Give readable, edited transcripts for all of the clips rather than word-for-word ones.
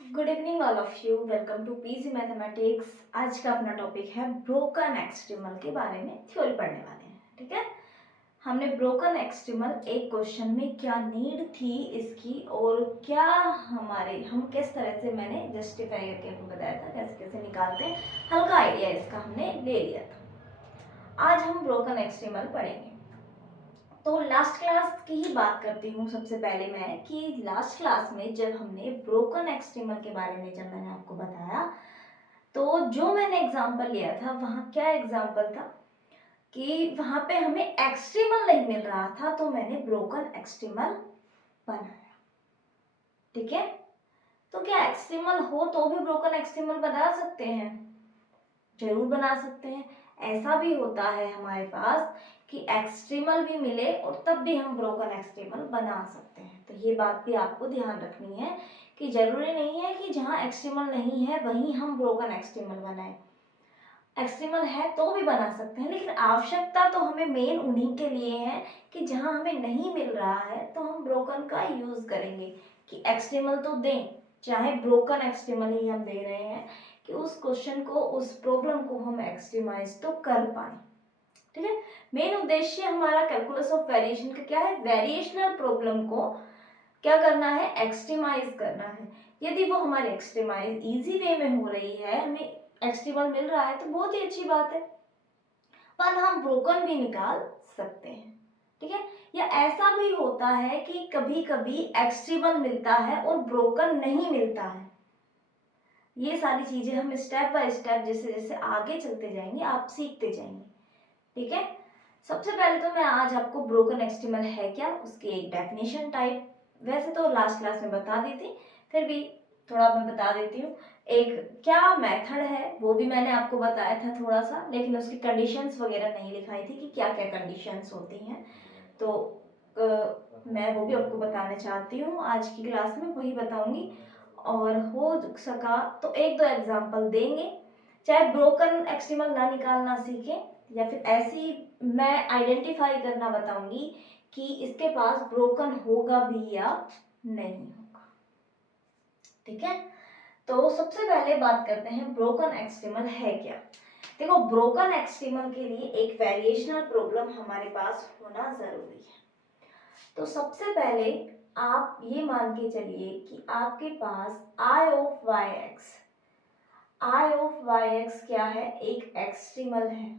Good evening all of you, welcome to PG mathematics. आज का अपना टॉपिक है ब्रोकन एक्सट्रीमल के बारे में थ्योरी पढ़ने वाले हैं। ठीक है, हमने ब्रोकन एक्सट्रीमल एक क्वेश्चन में क्या नीड थी इसकी और क्या हम किस तरह से मैंने जस्टिफाई करके आपको बताया था कैसे कैसे निकालते हैं, हल्का आइडिया इसका हमने ले लिया था। आज हम ब्रोकन एक्सट्रीमल पढ़ेंगे। तो लास्ट क्लास की ही बात करती हूँ सबसे पहले मैं कि लास्ट क्लास में जब हमने ब्रोकन एक्सट्रीमल के बारे में जब मैंने आपको बताया तो जो मैंने एग्जांपल लिया था वहाँ क्या एग्जांपल था कि वहाँ पे हमें एक्सट्रीमल नहीं मिल रहा था तो मैंने ब्रोकन एक्सट्रीमल बनाया। ठीक है, तो क्या एक्सट्रीमल हो तो भी ब्रोकन एक्सट्रीमल बना सकते हैं? जरूर बना सकते हैं। ऐसा भी होता है हमारे पास कि एक्सट्रीमल भी मिले और तब भी हम ब्रोकन एक्सट्रीमल बना सकते हैं। तो ये बात भी आपको ध्यान रखनी है कि जरूरी नहीं है कि जहाँ एक्सट्रीमल नहीं है वहीं हम ब्रोकन एक्सट्रीमल बनाएं। एक्सट्रीमल है तो भी बना सकते हैं, लेकिन आवश्यकता तो हमें मेन उन्हीं के लिए है कि जहाँ हमें नहीं मिल रहा है तो हम ब्रोकन का यूज करेंगे कि एक्सट्रीमल तो दें, चाहे ब्रोकन एक्सट्रीमल ही हम दे रहे हैं कि उस क्वेश्चन को, उस प्रॉब्लम को हम एक्सट्रीमाइज तो कर पाए। ठीक है, मेन उद्देश्य हमारा कैलकुलस ऑफ वेरिएशन का क्या है? वेरिएशनल प्रॉब्लम को क्या करना है? एक्सट्रीमाइज करना है। यदि वो हमारे एक्सट्रीमाइज इजी वे में हो रही है, हमें एक्सट्रीमल मिल रहा है तो बहुत ही अच्छी बात है, पर हम ब्रोकन भी निकाल सकते हैं। ठीक है, या ऐसा भी होता है कि कभी कभी एक्सट्रीमल मिलता है और ब्रोकन नहीं मिलता है। ये सारी चीजें हम स्टेप बाय स्टेप जैसे जैसे आगे चलते जाएंगे आप सीखते जाएंगे। ठीक है, सबसे पहले तो मैं आज आपको ब्रोकन एक्सट्रीमल है क्या उसकी एक डेफिनेशन टाइप वैसे तो लास्ट क्लास में बता दी थी, फिर भी थोड़ा मैं बता देती हूँ। एक क्या मेथड है वो भी मैंने आपको बताया था थोड़ा सा, लेकिन उसकी कंडीशंस वगैरह नहीं लिखाई थी कि क्या क्या कंडीशंस होती हैं। तो मैं वो भी आपको बताना चाहती हूँ, आज की क्लास में वही बताऊंगी। और हो सका तो एक दो एग्जाम्पल देंगे, चाहे ब्रोकन एक्सट्रीमल ना निकालना सीखें या फिर ऐसी मैं आइडेंटिफाई करना बताऊंगी कि इसके पास ब्रोकन होगा भी या नहीं होगा। ठीक है, तो सबसे पहले बात करते हैं ब्रोकन एक्सट्रीमल है क्या। देखो, ब्रोकन एक्सट्रीमल के लिए एक वेरिएशनल प्रॉब्लम हमारे पास होना जरूरी है। तो सबसे पहले आप ये मान के चलिए कि आपके पास I of Y X, I of Y X क्या है? एक एक्सट्रीमल है,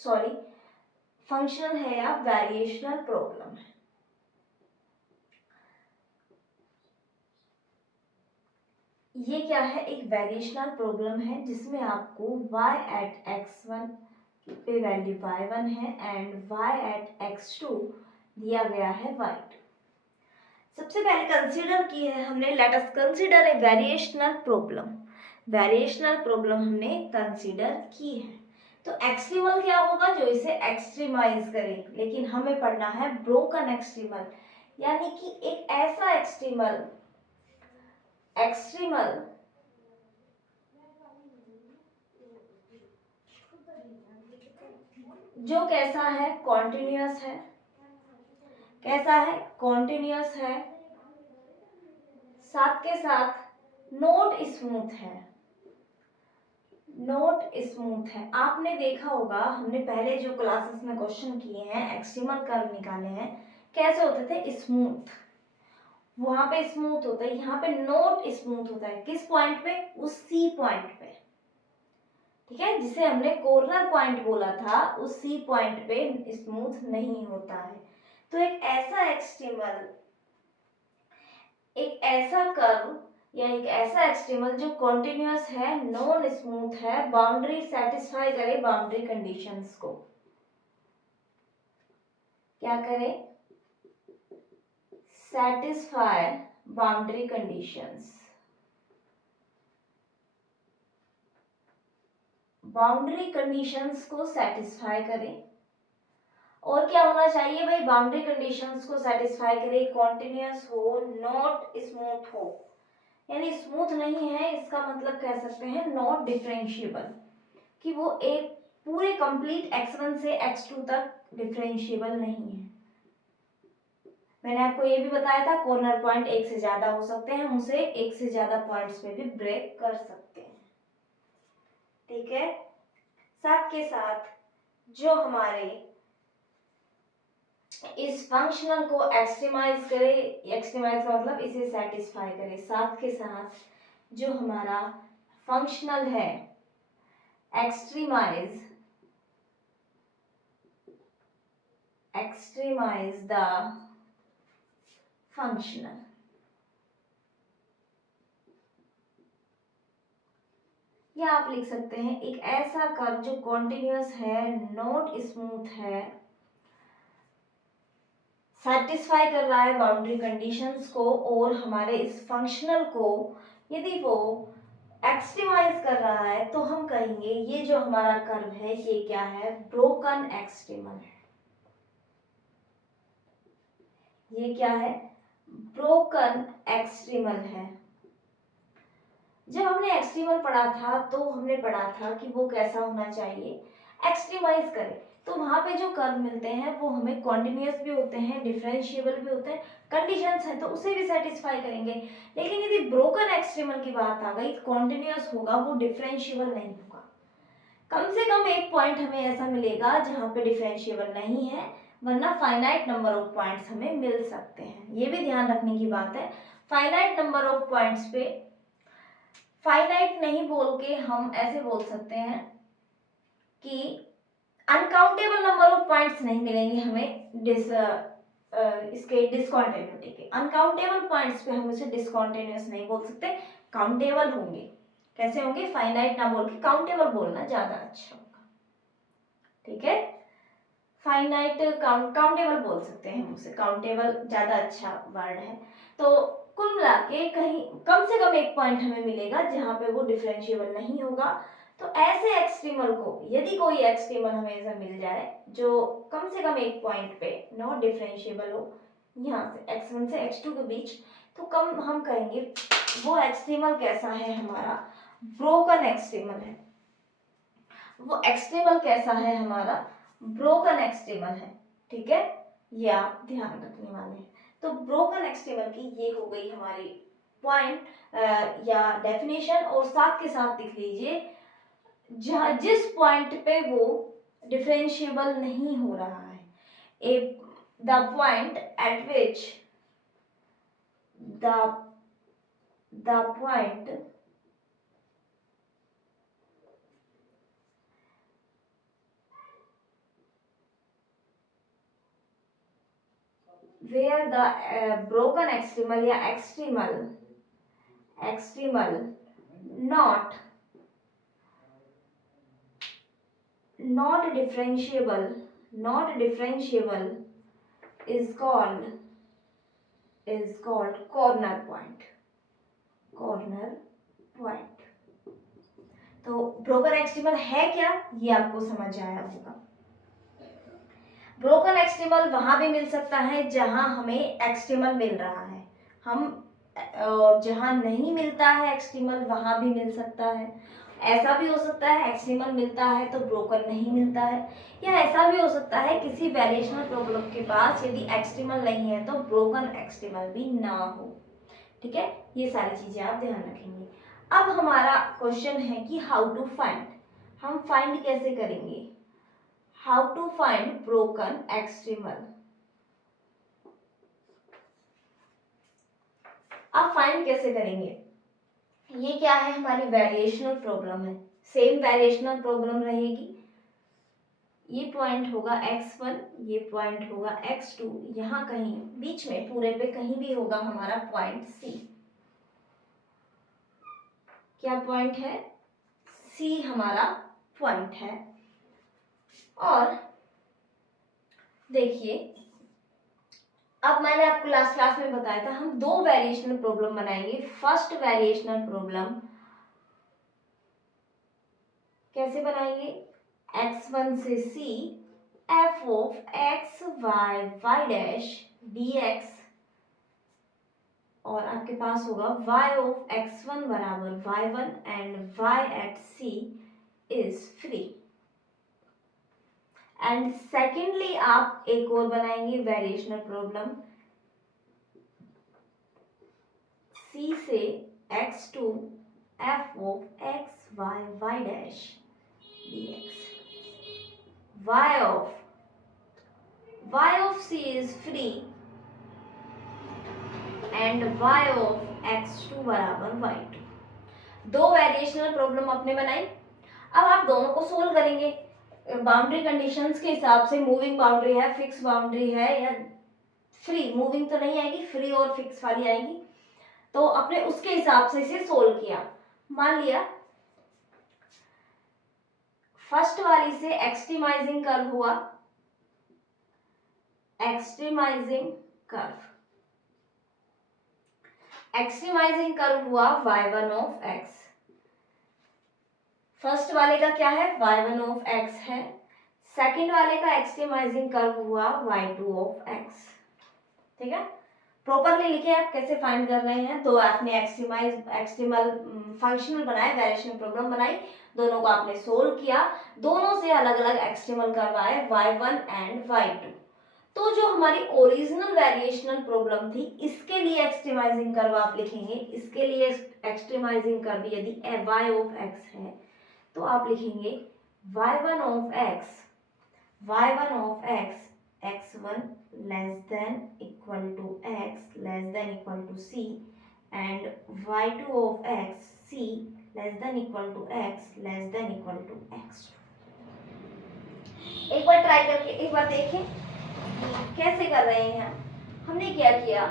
सॉरी फंक्शनल है या वेरिएशनल प्रॉब्लम है। ये क्या है? एक वेरिएशनल प्रॉब्लम है जिसमें आपको y एट x1 पे वैल्यू y1 है एंड y एट x2 दिया गया है y2। सबसे पहले कंसीडर की है हमने, let us consider a variational problem. Variational problem हमने कंसीडर की है, तो एक्सट्रीमल क्या होगा? जो इसे एक्सट्रीमाइज करे, लेकिन हमें पढ़ना है ब्रोकन एक्सट्रीमल, यानी कि एक ऐसा एक्सट्रीमल एक्सट्रीमल जो कैसा है? कॉन्टिन्यूअस है। कैसा है? कॉन्टिन्यूअस है, साथ के साथ नोट स्मूथ है। नोट स्मूथ है। आपने देखा होगा हमने पहले जो क्लासेस में क्वेश्चन किए हैं एक्सट्रीमल कर्व निकाले हैं, कैसे होते थे? स्मूथ। वहां पे स्मूथ होता है, यहाँ पे नोट स्मूथ होता है। किस पॉइंट पे? उस सी पॉइंट पे। ठीक है, जिसे हमने कॉर्नर पॉइंट बोला था, उस सी पॉइंट पे स्मूथ नहीं होता है। तो एक ऐसा एक्सट्रीमल, एक ऐसा कर्व या एक ऐसा एक्सट्रीमल जो कॉन्टिन्यूअस है, नॉन स्मूथ है, बाउंड्री सेटिस्फाई करे बाउंड्री कंडीशंस को, क्या करे? Satisfy boundary conditions. Boundary conditions को सेटिस्फाई करे। और क्या होना चाहिए भाई? बाउंड्री कंडीशंस को सेटिस्फाई करे, कॉन्टिन्यूअस हो, नॉट स्मूथ हो। यानी स्मूथ नहीं है इसका मतलब कह सकते हैं नॉट डिफरेंशिएबल, कि वो एक पूरे कंप्लीट x1 से x2 तक डिफरेंशिएबल नहीं है। मैंने आपको ये भी बताया था कॉर्नर पॉइंट एक से ज्यादा हो सकते हैं, हम उसे एक से ज्यादा पॉइंट्स में भी ब्रेक कर सकते हैं। ठीक है, साथ के साथ जो हमारे इस फंक्शनल को एक्सट्रीमाइज करे, एक्सट्रीमाइज का मतलब इसे सेटिस्फाई करे, साथ के साथ जो हमारा फंक्शनल है एक्सट्रीमाइज द फंक्शनल। या आप लिख सकते हैं एक ऐसा कर्व जो कॉन्टिन्यूअस है, नॉट स्मूथ है, सेटिस्फाई कर रहा है बाउंड्री कंडीशंस को, और हमारे इस फंक्शनल को यदि वो एक्सट्रीमाइज कर रहा है तो हम कहेंगे ये जो हमारा कर्व है ये क्या है, ब्रोकन एक्सट्रीमल है। ये क्या है, ब्रोकन एक्सट्रीमल है। जब हमने एक्सट्रीमल पढ़ा था तो हमने पढ़ा था कि वो कैसा होना चाहिए, एक्सट्रीमाइज करे, तो वहां पे जो कर्व मिलते हैं वो हमें कॉन्टिन्यूअस भी होते हैं, डिफरेंशिएबल भी होते हैं, कंडीशंस है तो उसे भी सेटिस्फाई करेंगे। लेकिन यदि ब्रोकन एक्सट्रीमल की बात आ गई, कॉन्टिन्यूअस होगा, वो डिफरेंशिएबल नहीं होगा। कम से कम एक पॉइंट हमें ऐसा मिलेगा जहाँ पे डिफरेंशिएबल नहीं है, वरना फाइनाइट नंबर ऑफ पॉइंट्स हमें मिल सकते हैं। ये भी ध्यान रखने की बात है, फाइनाइट नंबर ऑफ पॉइंट्स पे फाइनाइट नहीं बोल के हम ऐसे बोल सकते हैं कि अनकाउंटेबल नंबर ऑफ पॉइंट्स नहीं मिलेंगे हमें इसके डिसकंटिन्यूटी के। अनकाउंटेबल पॉइंट्स पे हम उसे डिसकंटिन्यूअस नहीं बोल सकते, काउंटेबल होंगे। कैसे होंगे, फाइनाइट ना बोल के काउंटेबल बोलना ज्यादा अच्छा होगा। ठीक है, फाइनाइट काउंटेबल बोल सकते हैं हम उसे, काउंटेबल ज्यादा अच्छा वर्ड है। तो कुल मिला के कहीं कम से कम एक पॉइंट हमें मिलेगा जहां पे वो डिफरेंशिएबल नहीं होगा। तो ऐसे एक्सट्रीमल को, यदि कोई एक्सट्रीमल हमें ऐसा मिल जाए जो कम से कम एक पॉइंट पे नॉट डिफरेंशिएबल हो, यहाँ से x1 से x2 के बीच, तो कम हम कहेंगे वो एक्सट्रीमल कैसा है, हमारा ब्रोकन एक्सट्रीमल है। वो एक्सट्रीमल कैसा है, हमारा ब्रोकन एक्सट्रीमल है। ठीक है, ये आप ध्यान रखने वाले हैं। तो ब्रोकन एक्सट्रीमल की ये हो गई हमारी पॉइंट या डेफिनेशन, और साथ के साथ लिख लीजिए जहां जिस पॉइंट पे वो डिफरेंशिएबल नहीं हो रहा है, a the point at which the point where the broken extremal या extremal not differentiable is called corner point। तो ब्रोकन एक्सट्रीमल है क्या, ये आपको समझ आया होगा। ब्रोकन एक्सट्रीमल वहां भी मिल सकता है जहां हमें एक्सट्रीमल मिल रहा है, हम जहां नहीं मिलता है एक्सट्रीमल वहां भी मिल सकता है। ऐसा भी हो सकता है एक्सट्रीमल मिलता है तो ब्रोकन नहीं मिलता है, या ऐसा भी हो सकता है किसी वेरिएशनल प्रॉब्लम के पास यदि एक्सट्रीमल नहीं है तो ब्रोकन एक्सट्रीमल भी ना हो। ठीक है, ये सारी चीजें आप ध्यान रखेंगे। अब हमारा क्वेश्चन है कि हाउ टू फाइंड, हम फाइंड कैसे करेंगे, how to find broken extremal. आप फाइंड कैसे करेंगे, ये क्या है, हमारी वेरिएशनल प्रॉब्लम है, सेम वेरिएशनल प्रॉब्लम रहेगी। ये पॉइंट होगा x1, ये पॉइंट होगा x2, यहाँ कहीं बीच में पूरे पे कहीं भी होगा हमारा पॉइंट C। क्या पॉइंट है, C हमारा पॉइंट है। और देखिए, अब मैंने आपको लास्ट क्लास में बताया था हम दो वेरिएशनल प्रॉब्लम बनाएंगे। फर्स्ट वेरिएशनल प्रॉब्लम कैसे बनाएंगे, x1 से C f of x y y dash dx, और आपके पास होगा y ऑफ x1 बराबर y1 and y at C is free. And secondly आप एक और बनाएंगे वेरिएशनल प्रॉब्लम C से x2 f of x y dash dx. y of C is free and y of x2 बराबर y2. दो variational problem आपने बनाई. अब आप दोनों को सोल्व करेंगे बाउंड्री कंडीशंस के हिसाब से. मूविंग बाउंड्री है, फिक्स बाउंड्री है या फ्री. मूविंग तो नहीं आएगी, फ्री और फिक्स वाली आएगी. तो आपने उसके हिसाब से इसे सोल्व किया. मान लिया फर्स्ट वाली से एक्सट्रीमाइजिंग कर्व हुआ, एक्सट्रीमाइजिंग कर्व हुआ y1 ऑफ x. फर्स्ट वाले का क्या है, y1 ऑफ x है. सेकंड वाले का एक्सट्रीमाइजिंग कर्व हुआ y2 ऑफ x. ठीक है, प्रॉपरली लिखे आप कैसे फाइंड कर रहे हैं. तो आपने एक्सट्रीमल फंक्शनल बनाए, वेरिएशन प्रॉब्लम बनाई, दोनों को आपने सोल्व किया. दोनों से अलग अलग एक्सट्रीमल कर्व आए y1 एंड y2. तो जो हमारी ओरिजिनल वेरिएशनल प्रॉब्लम थी, इसके लिए एक्सट्रीमाइजिंग कर्व आप लिखेंगे. इसके लिए एक्सट्रीमाइजिंग कर्व यदि y ऑफ x है तो आप लिखेंगे y1 of x x1 less than equal to x less than equal to c and y2 of x c less than equal to x less than equal to x2. एक बार try करके एक बार देखें कैसे कर रहे हैं. हमने क्या किया,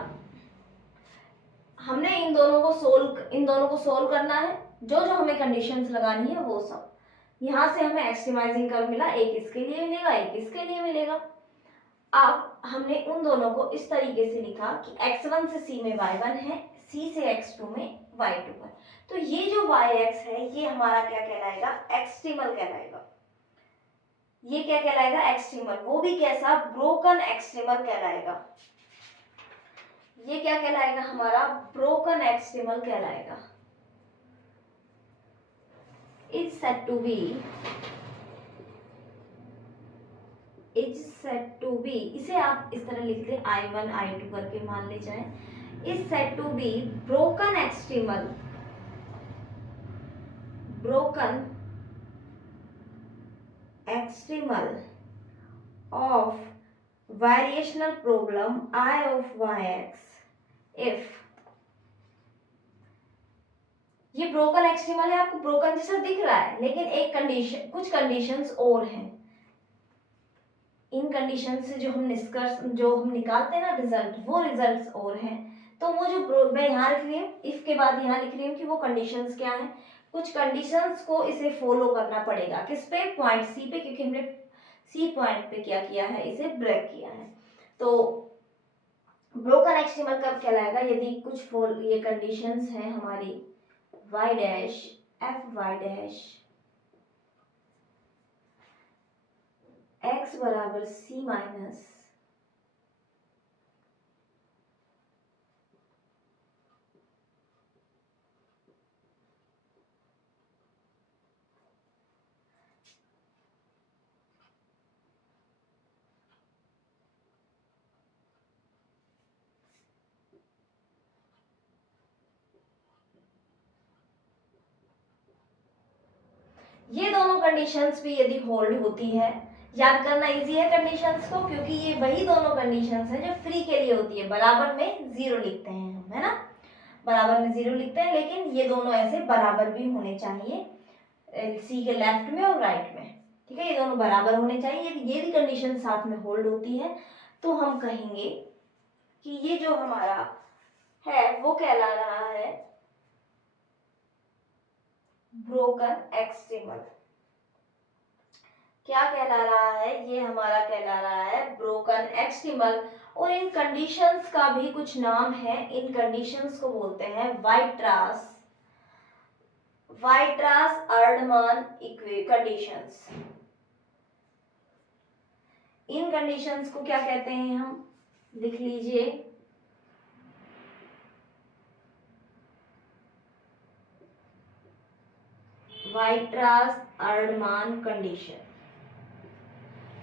हमने इन दोनों को सोल्व करना है. जो जो हमें कंडीशंस लगानी है वो सब. यहाँ से हमें एक्सट्रीमाइजिंग कर्व मिला, एक इसके लिए मिलेगा, एक इसके लिए मिलेगा. अब हमने उन दोनों को इस तरीके से लिखा कि x1 से c में y1 है, c से x2 में y2 है. तो ये जो yx है ये हमारा क्या कहलाएगा, एक्सट्रीमल कहलाएगा. ये क्या कहलाएगा, एक्सट्रीमल. वो भी कैसा, ब्रोकन एक्सट्रीमल कहलाएगा. ये क्या कहलाएगा, हमारा ब्रोकन एक्सट्रीमल कहलाएगा. इज सेड टू बी, इसे आप इस तरह लिख दें I1 I2 करके मान ले जाए. Is said to be broken extremal of variational problem I of yx if. ये ब्रोकन एक्सट्रीमल है, आपको ब्रोकन जैसा दिख रहा है, लेकिन एक कंडीशन, कुछ कंडीशंस और हैं. इन कंडीशन से जो हम निकालते हैं ना रिजल्ट, वो रिजल्ट्स और हैं. तो वो जो मैं यहाँ लिख रही हूँ, इफ के बाद यहाँ लिख रही हूँ कि वो कंडीशंस क्या हैं. कुछ कंडीशंस को इसे फॉलो करना पड़ेगा. किस पे, पॉइंट सी पे, क्योंकि हमने सी पॉइंट पे क्या किया है, इसे ब्रेक किया है. तो ब्रोकन एक्सट्रीमल कब कहलाएगा, यदि कुछ ये कंडीशंस हैं हमारी y dash f y dash x बराबर c माइनस ये दोनों कंडीशंस भी यदि होल्ड होती है, याद करना इजी है कंडीशंस को, क्योंकि ये वही दोनों कंडीशंस हैं जो फ्री के लिए होती है. बराबर में 0 लिखते हैं हम, है ना, बराबर में 0 लिखते हैं, लेकिन ये दोनों ऐसे बराबर भी होने चाहिए, सी के लेफ्ट में और राइट में. ठीक है, ये दोनों बराबर होने चाहिए. यदि ये भी कंडीशन साथ में होल्ड होती है तो हम कहेंगे कि ये जो हमारा है वो कहला रहा है ब्रोकन एक्सट्रीमल. क्या कहला रहा है, ये हमारा कहला रहा है ब्रोकन एक्सट्रीमल. और इन कंडीशंस का भी कुछ नाम है. इन कंडीशंस को बोलते हैं वाइट्रास अर्डमान कंडीशंस. इन कंडीशंस को क्या कहते हैं, हम लिख लीजिए वाइट्रास अर्डमान कंडीशन.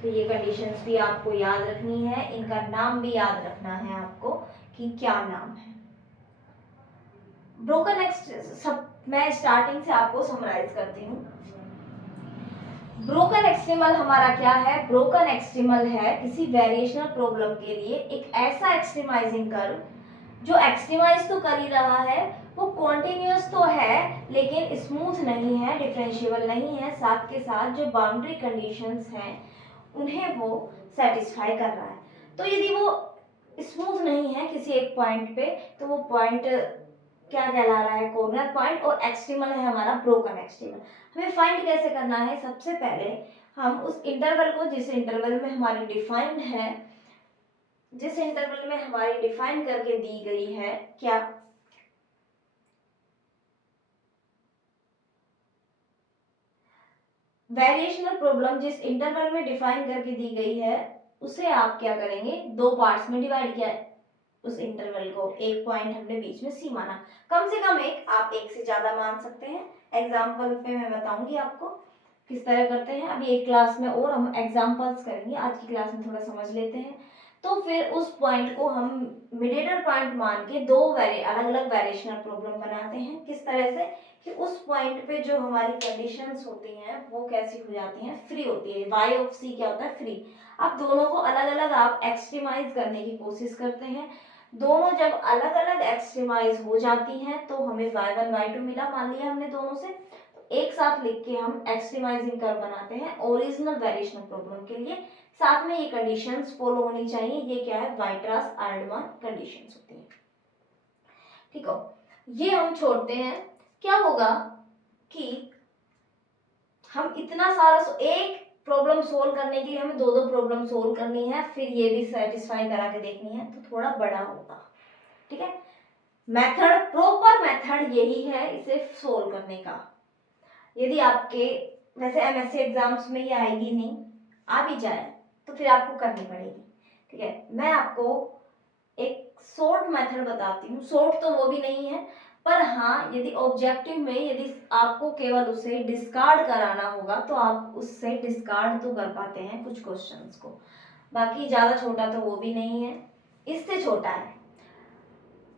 तो ये कंडीशंस भी आपको याद रखनी है, इनका नाम भी याद रखना है आपको कि क्या नाम है. ब्रोकन सब मैं स्टार्टिंग से आपको समराइज करती हूँ। ब्रोकन एक्सट्रीमल हमारा क्या है? ब्रोकन एक्सट्रीमल है किसी वेरिएशनल प्रॉब्लम के लिए एक ऐसा एक्सट्रीमाइजिंग कर्व जो एक्सट्रीमाइज तो कर ही रहा है, वो कॉन्टिन्यूस तो है लेकिन स्मूथ नहीं है, डिफरेंशिएबल नहीं है, साथ के साथ जो बाउंड्री कंडीशंस हैं उन्हें वो सेटिस्फाई कर रहा है। तो यदि वो स्मूथ नहीं है किसी एक पॉइंट पे, तो वो पॉइंट क्या कहला रहा है? Corner point. और एक्सट्रीमल है हमारा ब्रोकन एक्सट्रीमल। हमें फाइंड कैसे करना है? सबसे पहले हम उस इंटरवल को, जिस इंटरवल में हमारी डिफाइंड है, जिस इंटरवल में हमारी डिफाइन करके दी गई है, क्या वेरिएशनल प्रॉब्लम जिस इंटरवल में डिफाइन करके दी गई है उसे आप क्या करेंगे? दो पार्ट्स में डिवाइड किया है उस इंटरवल को। एक पॉइंट हमने बीच में सी माना, कम से कम एक, आप एक से ज्यादा मान सकते हैं। एग्जाम्पल पे मैं बताऊंगी आपको किस तरह करते हैं। अभी एक क्लास में और हम एग्जाम्पल्स करेंगे, आज की क्लास में थोड़ा समझ लेते हैं। तो फिर उस पॉइंट को हम मिडिएटर पॉइंट मान के दो अलग अलग वेरिएशनल प्रॉब्लम बनाते हैं। किस तरह से कि उस पॉइंट पे जो हमारी कंडीशंस होती हैं वो कैसी हो जाती हैं? फ्री होती है। y ऑफ c क्या होता है? फ्री। अब दोनों को अलग अलग आप एक्सट्रीमाइज करने की कोशिश करते हैं। दोनों जब अलग अलग एक्सट्रीमाइज हो जाती हैं तो हमें y1 y2 मिला, मान लिया हमने दोनों से। तो एक साथ लिख के हम एक्सट्रीमाइजिंग कर्व बनाते हैं ओरिजिनल वेरिएशनल प्रॉब्लम के लिए। साथ में ये कंडीशंस फॉलो होनी चाहिए। ये क्या है? वाइट्रास आर्डमान कंडीशंस होती हैं। ठीक हो, ये हम छोड़ते हैं। क्या होगा कि हम इतना सारा एक प्रॉब्लम सोल्व करने के लिए हमें दो दो प्रॉब्लम सोल्व करनी है, फिर ये भी सेटिस्फाई करा के देखनी है, तो थोड़ा बड़ा होगा। ठीक है, मेथड, प्रॉपर मेथड यही है इसे सोल्व करने का। यदि आपके, वैसे एमएससी एग्जाम्स में ये आएगी नहीं, आ भी जाए तो फिर आपको करनी पड़ेगी। ठीक है, मैं आपको एक शॉर्ट मेथड बताती हूँ। शॉर्ट तो वो भी नहीं है, पर हाँ यदि ऑब्जेक्टिव में यदि आपको केवल उसे डिस्कार्ड कराना होगा तो आप उससे डिस्कार्ड तो कर पाते हैं कुछ क्वेश्चंस को। बाकी ज़्यादा छोटा तो वो भी नहीं है, इससे छोटा है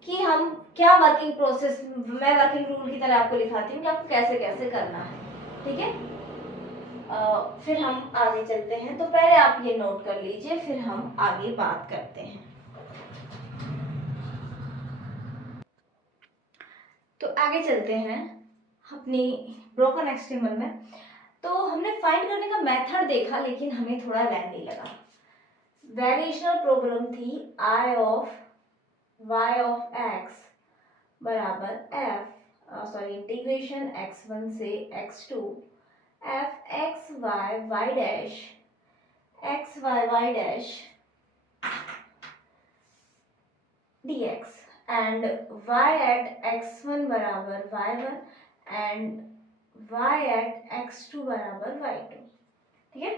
कि हम क्या वर्किंग प्रोसेस, मैं वर्किंग रूल की तरह आपको लिखाती हूँ कि आपको कैसे कैसे करना है। ठीक है, फिर हम आगे चलते हैं। तो पहले आप ये नोट कर लीजिए, फिर हम आगे बात करते हैं। तो आगे चलते हैं अपनी ब्रोकन एक्सट्रीमल में। तो हमने फाइंड करने का मेथड देखा लेकिन हमें थोड़ा लेंथी लगा। वेरिएशनल प्रॉब्लम थी आई ऑफ y ऑफ x बराबर इंटीग्रेशन x1 से x2 f x y dash x y dash dx and y at x1 बराबर y1 and y at x2 बराबर y2। ठीक है,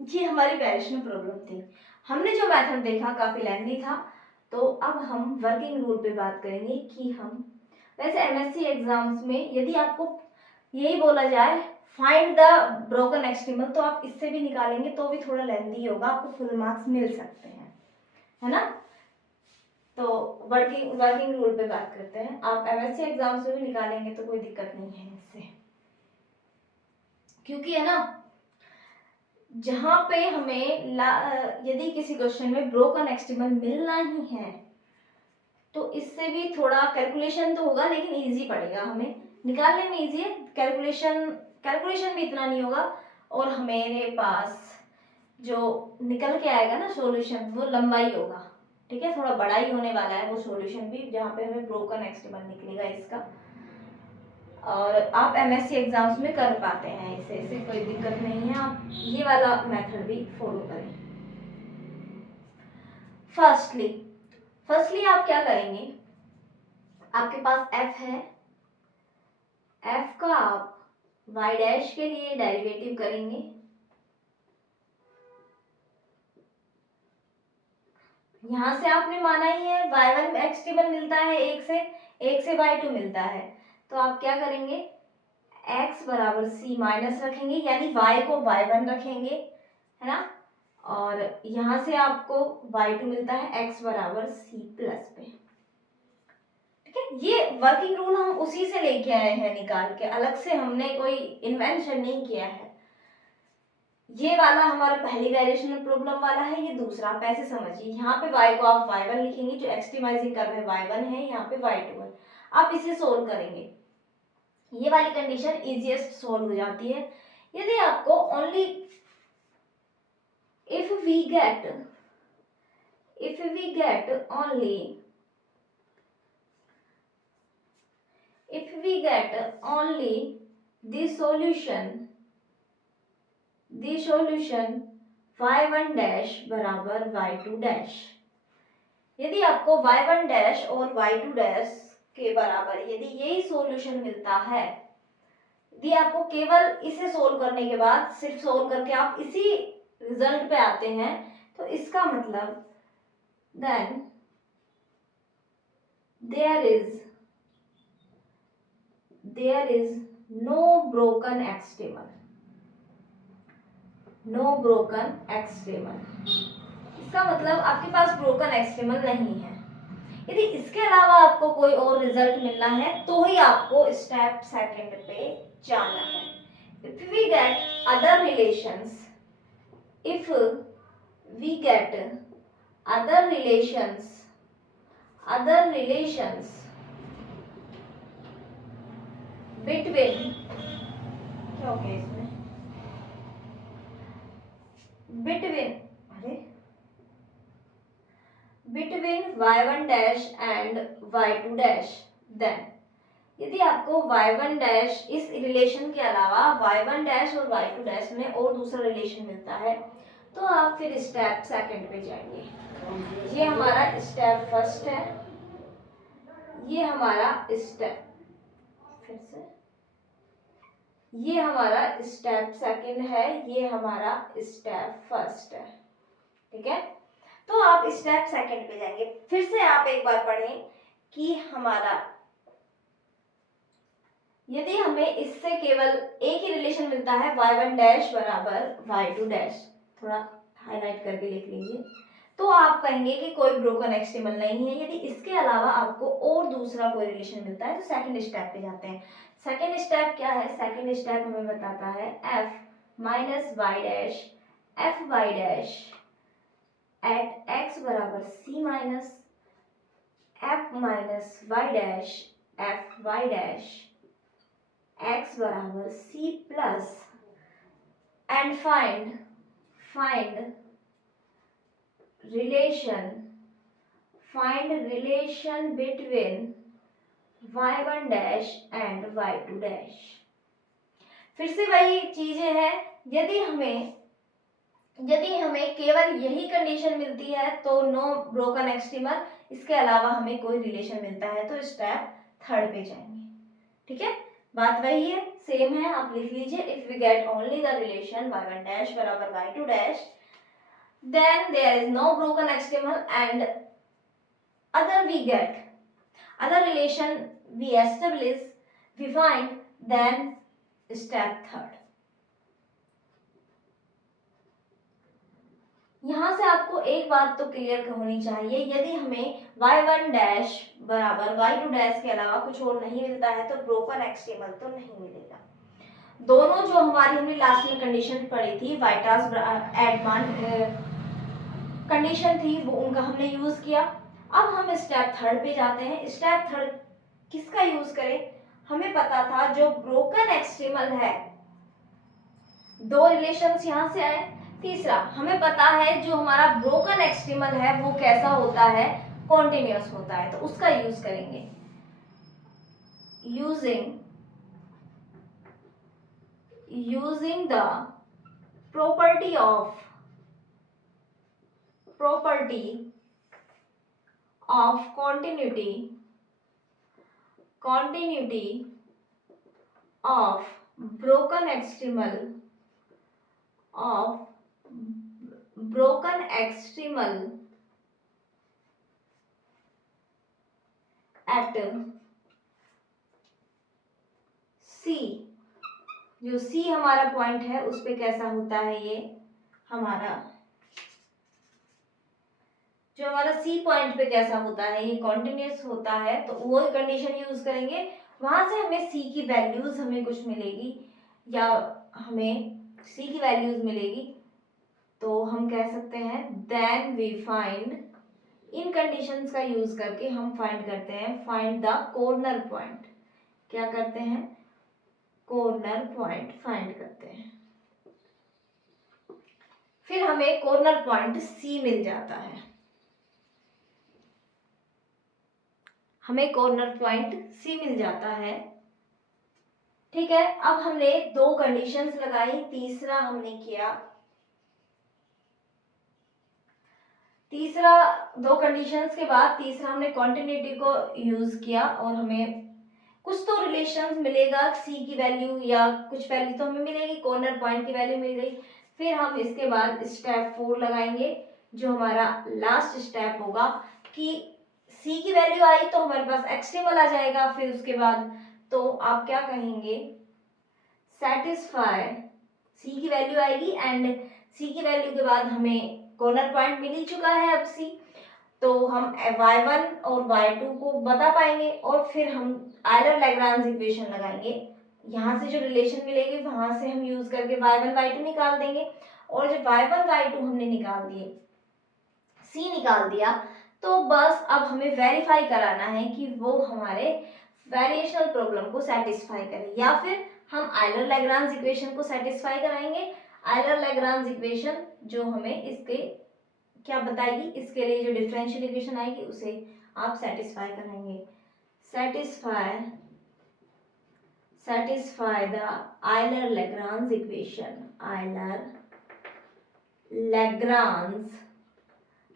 ये हमारी वेरिएशनल प्रॉब्लम थी। हमने जो मेथड देखा काफी लेंथी था, तो अब हम वर्किंग रूल पे बात करेंगे कि हम, वैसे एमएससी एग्जाम्स में यदि आपको यही बोला जाए फाइंड द ब्रोकन एक्सट्रीमल, तो आप इससे भी निकालेंगे तो भी थोड़ा लेंथी होगा, आपको फुल मार्क्स मिल सकते हैं, है ना। तो वर्किंग रूल पे बात करते हैं। आप एमएससी एग्जाम्स में भी निकालेंगे तो कोई दिक्कत नहीं है इससे, क्योंकि है ना, जहां पे हमें यदि किसी क्वेश्चन में ब्रोकन एक्सट्रीमल मिलना ही है तो इससे भी थोड़ा कैलकुलेशन तो होगा लेकिन इजी पड़ेगा, हमें निकालने में इजी है। कैलकुलेशन भी इतना नहीं होगा, और हमारे पास जो निकल के आएगा ना सॉल्यूशन वो लंबा ही होगा। ठीक है, थोड़ा बड़ा ही होने वाला है वो सॉल्यूशन भी, जहाँ पे हमें ब्रोकन एक्सट्रीमल निकलेगा इसका। और आप एमएससी एग्जाम्स में कर पाते हैं इसे, इससे कोई दिक्कत नहीं है, आप ये वाला मेथड भी फॉलो करें। फर्स्टली आप क्या करेंगे? आपके पास f है, f का आप y डैश के लिए डेरिवेटिव करेंगे। यहां से आपने माना ही है y1 एक्सट्रीमल मिलता है एक से y2 मिलता है, तो आप क्या करेंगे? x बराबर c माइनस रखेंगे, यानी y को y1 रखेंगे, है ना। और यहां से आपको y2 मिलता है x बराबर c प्लस पे। ठीक है। ये वर्किंग रूल हम उसी से लेके आए हैं निकाल के, अलग से हमने कोई इन्वेंशन नहीं किया है। ये वाला हमारा पहली वेरिएशनल प्रॉब्लम वाला है, ये दूसरा। आप ऐसे समझिए, यहाँ पे y को आप y1 लिखेंगे, जो एक्सट्रीमाइजिंग कर्व है y1 है, यहाँ पे y2 है। आप इसे सोल्व करेंगे, ये वाली कंडीशन इजीएस्ट सोल्व हो जाती है। यदि आपको only if we get only the solution y1 dash बराबर y2 dash, यदि आपको y1 dash और y2 dash के बराबर यदि यही सॉल्यूशन मिलता है, यदि आपको केवल इसे सोल्व करने के बाद सिर्फ सोल्व करके आप इसी रिजल्ट पे आते हैं, तो इसका मतलब then there is no broken extremal, इसका मतलब आपके पास ब्रोकन एक्सट्रीमल नहीं है। यदि इसके अलावा आपको कोई और रिजल्ट मिलना है तो ही आपको स्टेप सेकंड पे जाना है। If we get other relations between, क्या हो गया इसमें, between y1 dash and y2 dash, then यदि आपको y1 dash इस रिलेशन के अलावा y1 dash और y2 dash में और दूसरा रिलेशन मिलता है, तो आप फिर स्टेप सेकंड पे जाएंगे। ये हमारा स्टेप फर्स्ट है, ये हमारा स्टेप ये हमारा स्टेप सेकंड है, ये हमारा स्टेप फर्स्ट है। ठीक है, तो आप स्टेप सेकंड पे जाएंगे। फिर से आप एक बार पढ़ें कि हमारा यदि हमें इससे केवल एक ही रिलेशन मिलता है y1 डैश बराबर y2 डैश, थोड़ा हाईलाइट करके लिख लीजिए, तो आप कहेंगे कि कोई ब्रोकन एक्सट्रीमल नहीं है। यदि इसके अलावा आपको और दूसरा कोई रिलेशन मिलता है तो सेकंड स्टेप पे जाते हैं। सेकंड स्टेप क्या है? सेकंड स्टेप हमें बताता है f minus Y dash F Y dash at x बराबर c minus f minus Y dash F Y dash x बराबर c plus and find relation between y1 dash and y2 dash। फिर से वही चीजें हैं, यदि हमें केवल यही कंडीशन मिलती है तो नो ब्रोकन एक्सट्रीमल, इसके अलावा हमें कोई रिलेशन मिलता है तो स्टेप थर्ड पे जाएंगे। ठीक है, बात वही है, सेम है, आप लिख लीजिए। If we get only the relation y1 dash बराबर y2 dash, then there is no broken extremal and other relation we establish, we find, then step third। यहां से आपको एक बात तो क्लियर होनी चाहिए, यदि हमें y1 डैश बराबर y2 डैश के अलावा कुछ और नहीं मिलता है तो ब्रोकन एक्सट्रीमल तो नहीं मिलेगा। दोनों जो हमने लास्ट में कंडीशन पढ़ी थी, वाइटास एडमान कंडीशन थी, वो उनका हमने यूज किया। अब हम स्टेप थर्ड पे जाते हैं। स्टेप थर्ड किसका यूज करें? हमें पता था जो ब्रोकन एक्सट्रीमल है, दो रिलेशंस यहां से आए। तीसरा हमें पता है जो हमारा ब्रोकन एक्सट्रीमल है वो कैसा होता है, कॉन्टिन्यूअस होता है, तो उसका यूज करेंगे। Using the property of continuity of broken extremal at C, जो C हमारा पॉइंट है उस पे कैसा होता है, ये हमारा जो हमारा सी पॉइंट पे कैसा होता है, ये कॉन्टिन्यूस होता है, तो वो कंडीशन यूज करेंगे। वहां से हमें सी की वैल्यूज हमें कुछ मिलेगी, या हमें सी की वैल्यूज मिलेगी, तो हम कह सकते हैं देन वी फाइंड, इन कंडीशंस का यूज करके हम फाइंड करते हैं, फाइंड द कॉर्नर पॉइंट। क्या करते हैं, कॉर्नर पॉइंट फाइंड करते हैं। फिर हमें कॉर्नर पॉइंट सी मिल जाता है, हमें कॉर्नर पॉइंट सी मिल जाता है। ठीक है, अब हमने दो कंडीशंस लगाई, तीसरा हमने किया, तीसरा दो कंडीशंस के बाद तीसरा हमने कॉन्टिन्यूटी को यूज किया, और हमें कुछ तो रिलेशंस मिलेगा, सी की वैल्यू या कुछ वैल्यू तो हमें मिलेगी, कॉर्नर पॉइंट की वैल्यू मिल गई। फिर हम इसके बाद स्टेप 4 लगाएंगे, जो हमारा लास्ट स्टेप होगा कि सी की वैल्यू आई तो हमारे पास एक्सट्रीमल आ जाएगा। फिर उसके बाद तो आप क्या कहेंगे, सेटिस्फाई, सी की वैल्यू आएगी एंड सी की वैल्यू के बाद हमें कॉर्नर पॉइंट मिल ही चुका है अब सी, तो हम y1 और y2 को बता पाएंगे, और फिर हम आयलर लैग्रांज इक्वेशन लगाएंगे। यहाँ से जो रिलेशन मिलेगी वहां से हम यूज करके y1 y2 निकाल देंगे, और जब y1 y2 हमने निकाल दिए, c निकाल दिया, तो बस अब हमें वेरीफाई कराना है कि वो हमारे वेरिएशनल प्रॉब्लम को सेटिस्फाई करे, या फिर हम आयलर लैग्रांज इक्वेशन को सेटिस्फाई कराएंगे। आयलर लैग्रांज इक्वेशन जो हमें इसके क्या बताएगी, इसके लिए जो डिफरेंशियल इक्वेशन आएगी उसे आप सेटिस्फाई करेंगे। Satisfy the Euler Lagrange equation, Euler Lagrange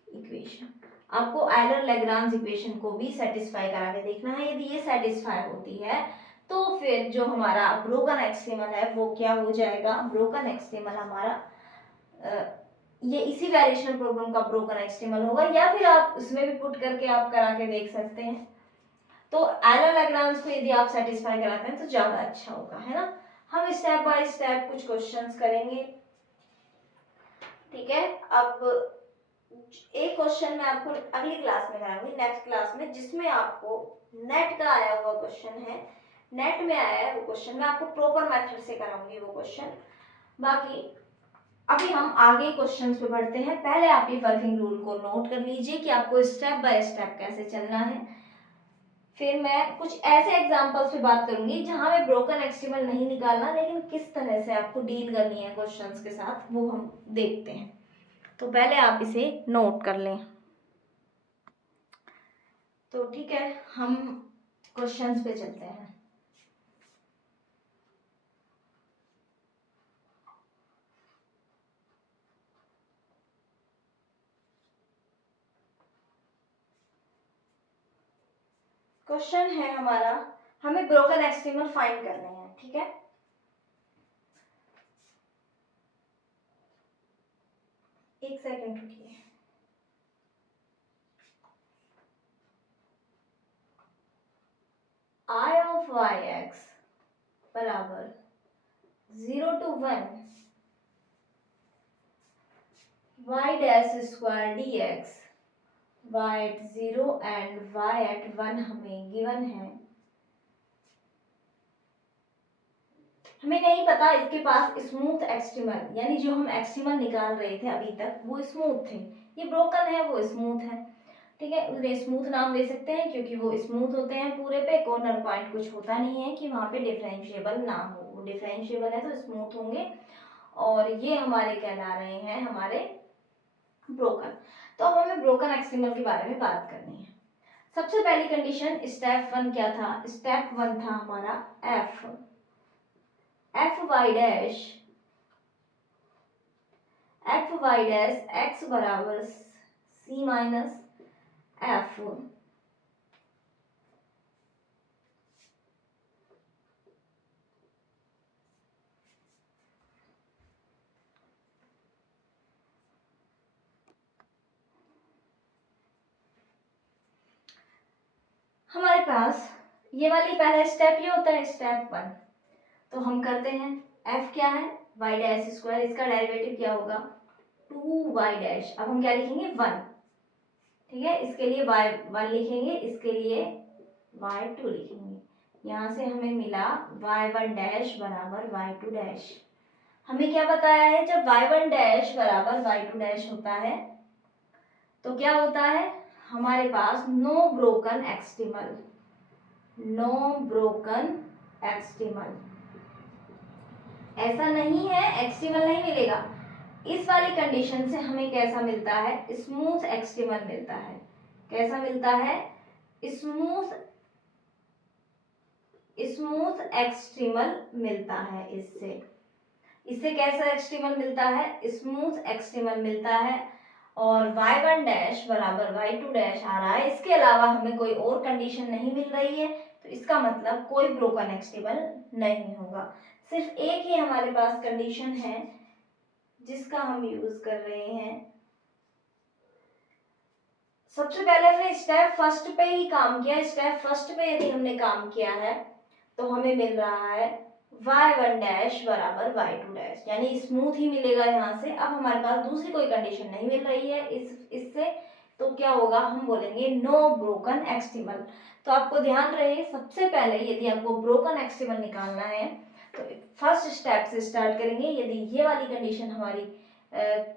equation. आपको आयलर लैग्रांज इक्वेशन को भी सेटिस्फाई करा के देखना है। यदि ये सेटिस्फाई होती है तो फिर जो हमारा ब्रोकन एक्सट्रीमल है वो क्या हो जाएगा, ब्रोकन एक्सट्रीमल हमारा ये इसी वेरिएशनल प्रॉब्लम का ब्रोकन एक्सट्रीमल होगा, या फिर आप उसमें भी पुट करके आप करा के देख सकते हैं। तो आयलर लैग्रांज को यदि आप सेटिस्फाई कराते हैं तो ज्यादा अच्छा होगा, है ना। हम स्टेप बाय स्टेप कुछ क्वेश्चंस करेंगे। ठीक है, अब एक क्वेश्चन मैं आपको अगली क्लास में कराऊंगी, नेक्स्ट क्लास में, जिसमें आपको नेट का आया हुआ क्वेश्चन है, नेट में आया है वो क्वेश्चन, मैं आपको प्रॉपर मेथड से कराऊंगी वो क्वेश्चन। बाकी अभी हम आगे क्वेश्चंस पे बढ़ते हैं। पहले आप ये वर्किंग रूल को नोट कर लीजिए कि आपको स्टेप बाय स्टेप कैसे चलना है। फिर मैं कुछ ऐसे एग्जांपल्स पे बात करूंगी जहां में ब्रोकन एक्सट्रीमल नहीं निकालना, लेकिन किस तरह से आपको डील करनी है क्वेश्चंस के साथ वो हम देखते हैं। तो पहले आप इसे नोट कर लें। तो ठीक है, हम क्वेश्चंस पे चलते हैं। क्वेश्चन है हमारा, हमें ब्रोकन एक्सट्रीमल फाइंड करने हैं। ठीक है, एक सेकंड रुकिए। I ऑफ yx बराबर 0 to 1 y dash square dx, y at 0 and y at 1 हमें गिवन है। हमें नहीं पता इसके पास स्मूथ एक्सट्रीमल, यानी जो हम एक्सट्रीमल निकाल रहे थे अभी तक वो स्मूथ थे, ये ब्रोकन है वो स्मूथ है। ठीक है, उन्हें स्मूथ नाम दे सकते हैं क्योंकि वो स्मूथ होते हैं पूरे पे, कॉर्नर पॉइंट कुछ होता नहीं है कि वहां पे डिफरेंशिएबल ना हो, वो डिफरेंशिएबल है तो स्मूथ होंगे, और ये हमारे कहला रहे हैं हमारे ब्रोकन। तो अब हमें ब्रोकन एक्सट्रीमल के बारे में बात करनी है। सबसे पहली कंडीशन स्टेप 1 क्या था, स्टेप 1 था हमारा एफ वाई डैश एक्स बराबर सी माइनस एफ। हमारे पास ये वाली पहला स्टेप ये होता है स्टेप 1, तो हम करते हैं f क्या है y डैश स्क्वायर, इसका डेरिवेटिव क्या होगा 2y डैश। अब हम क्या लिखेंगे 1, ठीक है, इसके लिए y1 लिखेंगे, इसके लिए y2 लिखेंगे। यहाँ से हमें मिला y1 डैश बराबर y2 डैश। हमें क्या बताया है, जब y1 डैश बराबर y2 डैश होता है तो क्या होता है, हमारे पास no broken extremal, no broken extremal. ऐसा नहीं है एक्सट्रीमल नहीं मिलेगा, इस वाली कंडीशन से हमें कैसा मिलता है, स्मूथ एक्सट्रीमल मिलता है। कैसा मिलता है, स्मूथ स्मूथ एक्सट्रीमल मिलता है। इससे कैसा एक्सट्रीमल मिलता है, स्मूथ एक्सट्रीमल मिलता है। और y1 डैश बराबर y2 डैश आ रहा है, इसके अलावा हमें कोई और कंडीशन नहीं मिल रही है, तो इसका मतलब कोई ब्रोकन एक्सट्रीमल नहीं होगा। सिर्फ एक ही हमारे पास कंडीशन है जिसका हम यूज कर रहे हैं। सबसे पहले हमने स्टेप फर्स्ट पे ही काम किया। स्टेप फर्स्ट पे यदि हमने काम किया है तो हमें मिल रहा है y1 डैश बराबर y2 डैश, यानी स्मूथ ही मिलेगा यहाँ से। अब हमारे पास दूसरी कोई कंडीशन नहीं मिल रही है इससे, तो क्या होगा, हम बोलेंगे नो ब्रोकन एक्सट्रीमल। तो आपको ध्यान रहे, सबसे पहले यदि आपको ब्रोकन एक्सट्रीमल निकालना है तो फर्स्ट स्टेप से स्टार्ट करेंगे। यदि ये वाली कंडीशन हमारी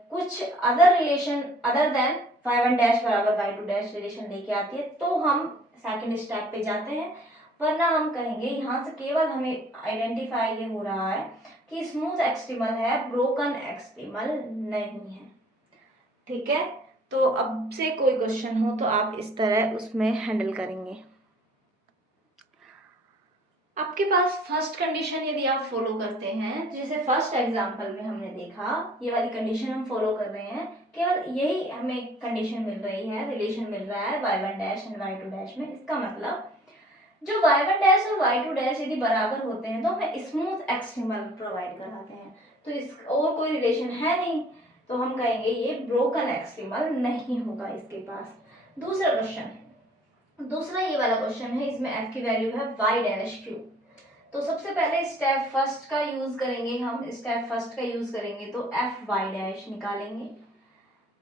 कुछ other relation other than y1 dash बराबर y2 डैश रिलेशन लेके आती है तो हम सेकंड स्टेप पे जाते हैं, वरना हम कहेंगे यहाँ से केवल हमें आइडेंटिफाई ये हो रहा है कि स्मूथ एक्सट्रीमल है, ब्रोकन एक्सट्रीमल नहीं है। ठीक है, तो अब से कोई क्वेश्चन हो तो आप इस तरह उसमें हैंडल करेंगे। आपके पास फर्स्ट कंडीशन यदि आप फॉलो करते हैं, जैसे फर्स्ट एग्जांपल में हमने देखा ये वाली कंडीशन हम फॉलो कर रहे हैं, केवल यही हमें कंडीशन मिल रही है, रिलेशन मिल रहा है y1 dash and y2 dash में। इसका मतलब जो y1 डैश और y2 डैश यदि बराबर होते हैं तो हमें स्मूथ एक्सट्रीमल प्रोवाइड कराते हैं, तो इस और कोई रिलेशन है नहीं, तो हम कहेंगे ये ब्रोकन एक्सट्रीमल नहीं होगा इसके पास। दूसरा क्वेश्चन, दूसरा ये वाला क्वेश्चन है, इसमें f की वैल्यू है y डैश क्यू। तो सबसे पहले स्टेप फर्स्ट का यूज करेंगे, हम स्टेप फर्स्ट का यूज करेंगे तो एफ वाई डैश निकालेंगे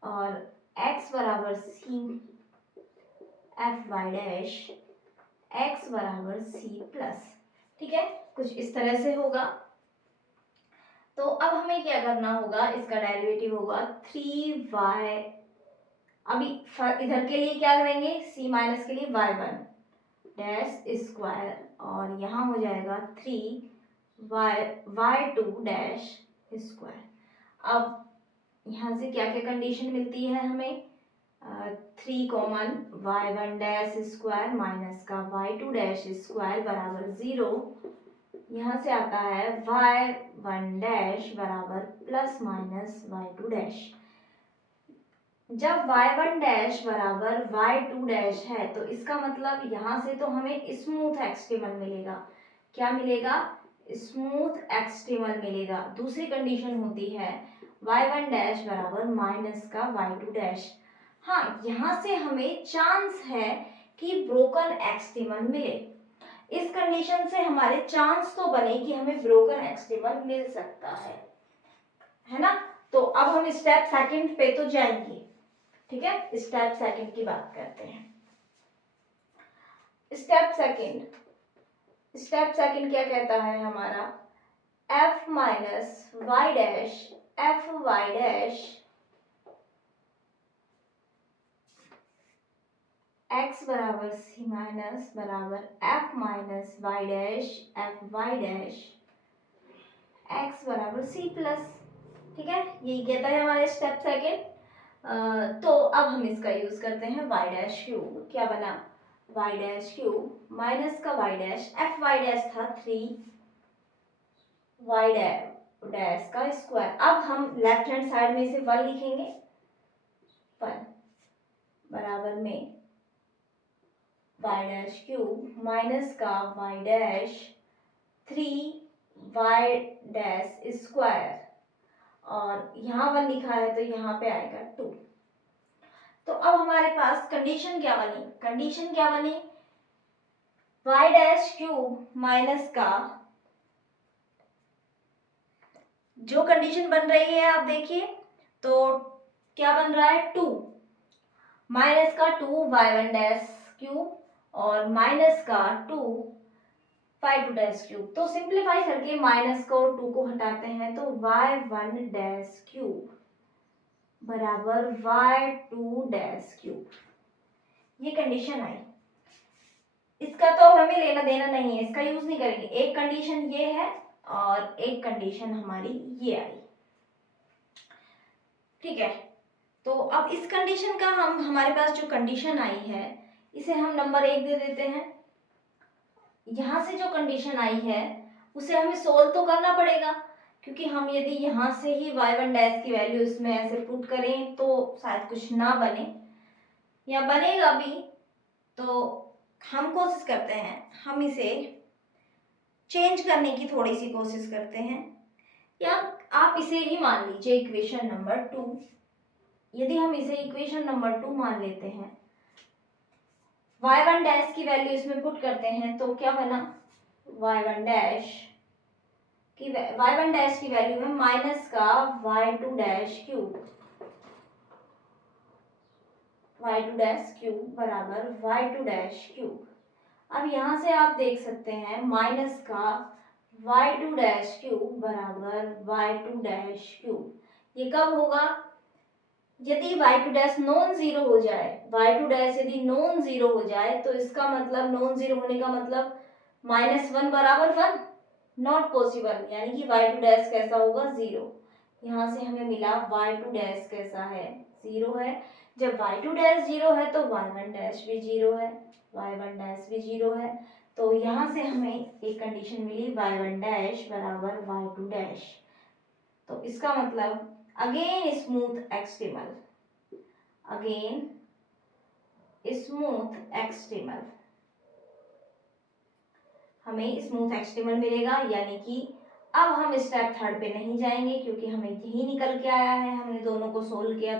और x बराबर C F Y dash x बराबर सी प्लस। ठीक है, कुछ इस तरह से होगा। तो अब हमें क्या करना होगा, इसका डेरिवेटिव होगा 3y, अभी इधर के लिए क्या करेंगे, c माइनस के लिए y1 डैश स्क्वायर और यहाँ हो जाएगा 3y2 डैश स्क्वायर। अब यहाँ से क्या क्या कंडीशन मिलती है हमें, 3 common y1 dash square minus का y2 डैश स्क्वायर बराबर 0। यहाँ से आता है y1 डैश बराबर प्लस माइनस y2 डैश। जब y1 डैश बराबर y2 डैश है तो इसका मतलब यहाँ से तो हमें स्मूथ एक्सट्रीमल मिलेगा। क्या मिलेगा, स्मूथ एक्सट्रीमल मिलेगा। दूसरी कंडीशन होती है y1 डैश बराबर माइनस का y2 डैश। हाँ, यहाँ से हमें चांस है कि ब्रोकन एक्सट्रीमल मिले। इस कंडीशन से हमारे चांस तो बने कि हमें ब्रोकन एक्सट्रीमल मिल सकता है ना। तो अब हम स्टेप सेकंड पे तो जाएंगे। ठीक है, स्टेप सेकंड की बात करते हैं। स्टेप सेकंड क्या कहता है हमारा, f minus Y dash F Y dash x बराबर सी माइनस बराबर f minus Y dash F Y dash x बराबर सी प्लस। ठीक है, यही कहता है हमारे स्टेप सेकंड। तो अब हम इसका यूज करते हैं y डैश क्यूब। क्या बना, y डैश क्यूब माइनस का y dash, F Y dash था 3 y डैश का स्क्वायर। अब हम लेफ्ट हैंड साइड में इसे 1 लिखेंगे, 1 बराबर में y डैश क्यूब माइनस का y dash 3y dash square और यहाँ 1 लिखा है तो यहाँ पे आएगा 2। तो अब हमारे पास कंडीशन क्या बनी, कंडीशन क्या बनी, y डैश क्यूब माइनस का जो कंडीशन बन रही है आप देखिए तो क्या बन रहा है 2 माइनस का 2 y1 डैश क्यूब और माइनस का 2 y2 डैश क्यूब। तो सिंप्लीफाई करके माइनस को 2 को हटाते हैं तो y1 डैश क्यूब बराबर y2 डैश क्यूब। ये कंडीशन आई। इसका तो हमें लेना देना नहीं है, इसका यूज नहीं करेंगे। एक कंडीशन ये है और एक कंडीशन हमारी ये आई। ठीक है, तो अब इस कंडीशन का हमारे पास जो कंडीशन आई है इसे हम नंबर 1 दे देते हैं। यहाँ से जो कंडीशन आई है उसे हमें सोल्व तो करना पड़ेगा, क्योंकि हम यदि यहाँ से ही y1 डैश की वैल्यू इसमें ऐसे पुट करें तो शायद कुछ ना बने, या बनेगा भी। तो हम कोशिश करते हैं, हम इसे चेंज करने की थोड़ी सी कोशिश करते हैं, या आप इसे ही मान लीजिए इक्वेशन नंबर 2। यदि हम इसे इक्वेशन नंबर 2 मान लेते हैं, y1 डैश की वैल्यू इसमें पुट करते हैं तो क्या बना, y1 डैश की वैल्यू है माइनस का y2 डैश क्यूब बराबर y2 डैश क्यूब। अब यहाँ से आप देख सकते हैं माइनस का y2 डैश क्यूब बराबर y2 डैश क्यूब। ये कब होगा, यदि y2 डैश नॉन जीरो हो जाए। y2 डैश यदि नॉन जीरो हो जाए तो इसका मतलब, नॉन जीरो होने का मतलब -1 बराबर 1, नॉट पॉसिबल, यानी कि y2 डैश कैसा होगा, 0। यहाँ से हमें मिला y2 डैश कैसा है, 0 है। जब y2 डैश 0 है तो y1 डैश भी 0 है, y1 डैश भी 0 है। तो यहाँ से हमें एक कंडीशन मिली y1 डैश बराबर y2 डैश। तो इसका मतलब अगेन स्मूथ एक्सट्रीमल, हमें स्मूथ एक्सट्रीमल मिलेगा। यानी कि अब हम स्टेप 3 पे नहीं जाएंगे, क्योंकि हमें यही निकल के आया है, हमने दोनों को सोल्व किया।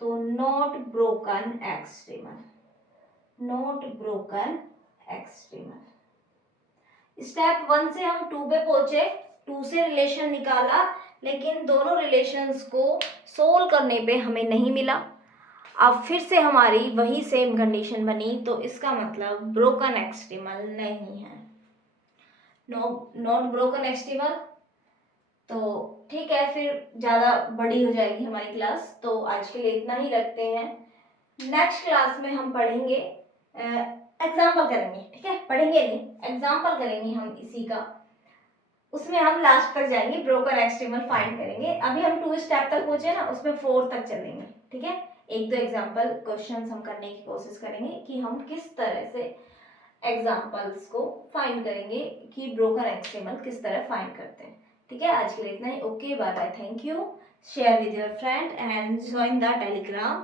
तो नॉट ब्रोकन एक्सट्रीमल। स्टेप 1 से हम 2 पे पहुंचे, 2 से रिलेशन निकाला, लेकिन दोनों रिलेशंस को सोल्व करने पे हमें नहीं मिला। अब फिर से हमारी वही सेम कंडीशन बनी, तो इसका मतलब ब्रोकन एक्सट्रीमल नहीं है, नॉट ब्रोकन एक्सट्रीमल। तो ठीक है, फिर ज़्यादा बड़ी हो जाएगी हमारी क्लास, तो आज के लिए इतना ही रखते हैं। नेक्स्ट क्लास में हम पढ़ेंगे, एग्जाम्पल करेंगे। ठीक है, पढ़ेंगे नहीं, एग्जाम्पल करेंगे हम इसी का। उसमें हम लास्ट तक जाएंगे, ब्रोकन एक्सट्रीमल फाइंड करेंगे। अभी हम 2 स्टेप तक पहुंचे ना, उसमें 4 तक चलेंगे। ठीक है, 1-2 एग्जाम्पल क्वेश्चंस हम करने की कोशिश करेंगे कि हम किस तरह से एग्जाम्पल्स को फाइंड करेंगे कि ब्रोकन एक्सट्रीमल किस तरह फाइंड करते हैं। ठीक है, आज के लिए इतना ही। Okay, bye bye, thank you. Share with your friend and join the Telegram